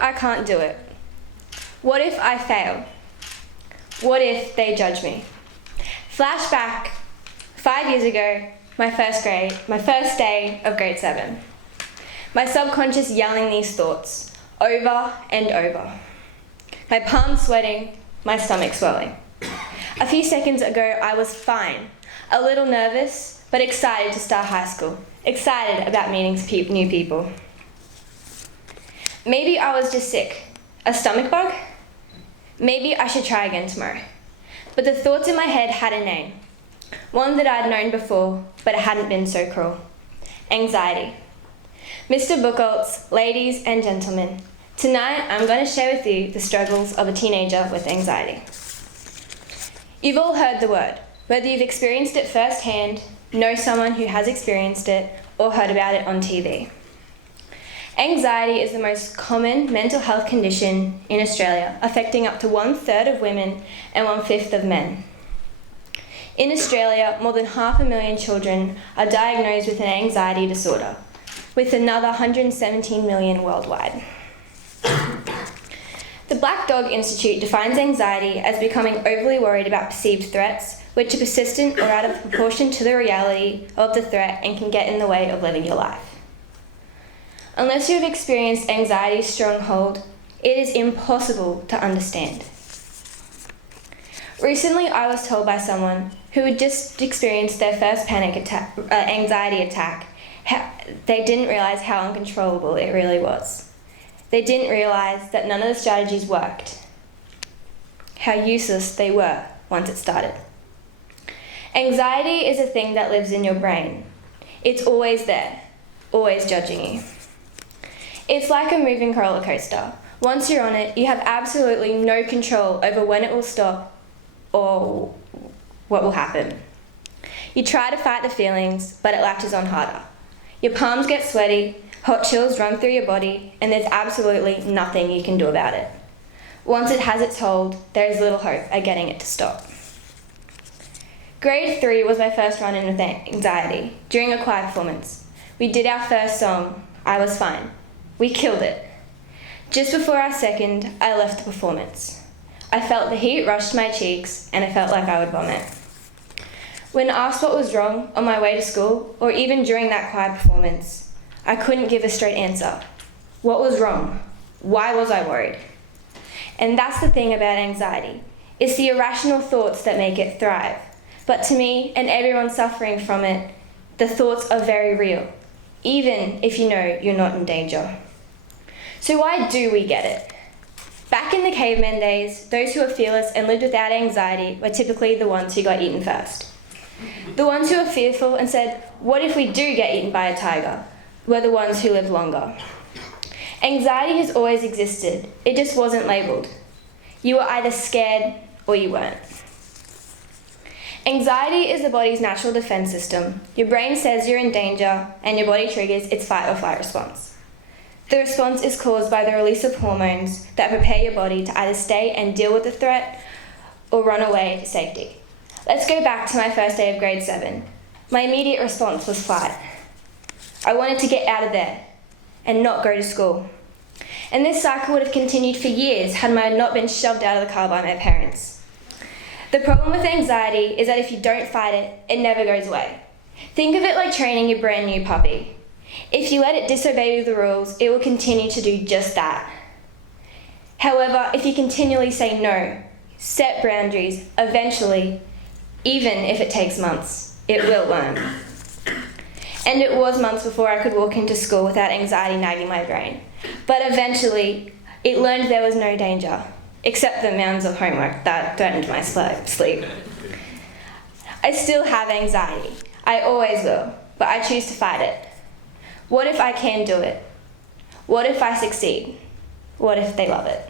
I can't do it? What if I fail? What if they judge me? Flashback 5 years ago, my first day of grade 7. My subconscious yelling these thoughts over and over. My palms sweating, my stomach swelling. A few seconds ago, I was fine, a little nervous, but excited to start high school, excited about meeting new people. Maybe I was just sick, a stomach bug? Maybe I should try again tomorrow. But the thoughts in my head had a name, one that I'd known before, but it hadn't been so cruel. Anxiety. Mr. Buchholz, ladies and gentlemen, tonight I'm going to share with you the struggles of a teenager with anxiety. You've all heard the word, whether you've experienced it firsthand, know someone who has experienced it, or heard about it on TV. Anxiety is the most common mental health condition in Australia, affecting up to 1/3 of women and 1/5 of men. In Australia, more than 500,000 children are diagnosed with an anxiety disorder, with another 117 million worldwide. The Black Dog Institute defines anxiety as becoming overly worried about perceived threats, which are persistent or out of proportion to the reality of the threat and can get in the way of living your life. Unless you have experienced anxiety's stronghold, it is impossible to understand. Recently, I was told by someone who had just experienced their first anxiety attack, they didn't realise how uncontrollable it really was. They didn't realise that none of the strategies worked, how useless they were once it started. Anxiety is a thing that lives in your brain. It's always there, always judging you. It's like a moving roller coaster. Once you're on it, you have absolutely no control over when it will stop or what will happen. You try to fight the feelings, but it latches on harder. Your palms get sweaty, hot chills run through your body, and there's absolutely nothing you can do about it. Once it has its hold, there is little hope at getting it to stop. Grade 3 was my first run-in with anxiety during a choir performance. We did our first song, I Was Fine. We killed it. Just before our second, I left the performance. I felt the heat rush to my cheeks, and I felt like I would vomit. When asked what was wrong on my way to school, or even during that choir performance, I couldn't give a straight answer. What was wrong? Why was I worried? And that's the thing about anxiety. It's the irrational thoughts that make it thrive. But to me, and everyone suffering from it, the thoughts are very real, even if you know you're not in danger. So why do we get it? Back in the caveman days, those who were fearless and lived without anxiety were typically the ones who got eaten first. The ones who were fearful and said, what if we do get eaten by a tiger, were the ones who lived longer. Anxiety has always existed, it just wasn't labelled. You were either scared or you weren't. Anxiety is the body's natural defense system. Your brain says you're in danger and your body triggers its fight or flight response. The response is caused by the release of hormones that prepare your body to either stay and deal with the threat or run away to safety. Let's go back to my first day of grade 7. My immediate response was flight. I wanted to get out of there and not go to school. And this cycle would have continued for years had I not been shoved out of the car by my parents. The problem with anxiety is that if you don't fight it, it never goes away. Think of it like training your brand new puppy. If you let it disobey the rules, it will continue to do just that. However, if you continually say no, set boundaries, eventually, even if it takes months, it will learn. And it was months before I could walk into school without anxiety nagging my brain. But eventually, it learned there was no danger, except the mounds of homework that threatened my sleep. I still have anxiety. I always will, but I choose to fight it. What if I can do it? What if I succeed? What if they love it?